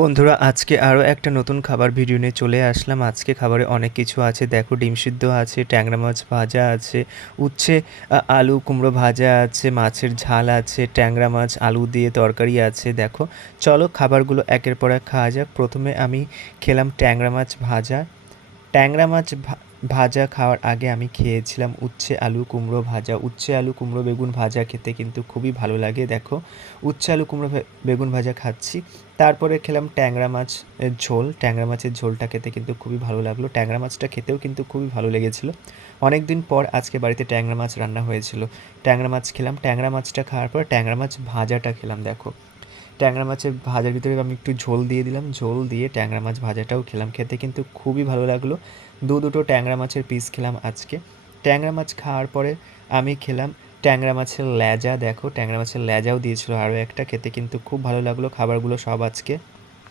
বন্ধুরা, আজকে আরও একটা নতুন খাবার ভিডিও নিয়ে চলে আসলাম। আজকে খাবারে অনেক কিছু আছে। দেখো, ডিম সিদ্ধ আছে, ট্যাংরা মাছ ভাজা আছে, উচ্ছে আলু, কুমড়ো ভাজা আছে, মাছের ঝাল আছে, ট্যাংরা মাছ, আলু দিয়ে তরকারি আছে। দেখো, চলো খাবারগুলো একের পর এক খাওয়া যাক। প্রথমে আমি খেলাম ট্যাংরা মাছ ভাজা। ট্যাংরা মাছ ভাজা খাওয়ার আগে আমি খেয়েছিলাম উচ্ছে আলু কুমড়ো ভাজা। উচ্ছে আলু কুমড়ো বেগুন ভাজা খেতে কিন্তু খুবই ভালো লাগে, দেখো। উচ্ছে আলু কুমড়ো বেগুন ভাজা খাচ্ছি। তারপরে খেলাম ট্যাংরা মাছ ঝোল। ট্যাংরা মাছের ঝোলটা খেতে কিন্তু খুবই ভালো লাগল। ট্যাংরা মাছটা খেতেও কিন্তু খুবই ভালো লেগেছিলো। অনেক দিন পর আজকে বাড়িতে ট্যাংরা মাছ রান্না হয়েছিল। ট্যাংরা মাছ খেলাম। ট্যাংরা মাছটা খাওয়ার পর ট্যাংরা মাছ ভাজাটা খেলাম, দেখো। ট্যাংরা মাছের ভাজার ভিতরে আমি একটু ঝোল দিয়ে দিলাম। ঝোল দিয়ে ট্যাংরা মাছ ভাজাটাও খেলাম। খেতে কিন্তু খুবই ভালো লাগল। দু দুটো ট্যাংরা মাছের পিস খেলাম আজকে। ট্যাংরা মাছ খাওয়ার পরে আমি খেলাম ট্যাংরা মাছের ল্যাজা। দেখো, ট্যাংরা মাছের ল্যাজাও দিয়েছিল আরও একটা। খেতে কিন্তু খুব ভালো লাগল। খাবারগুলো সব আজকে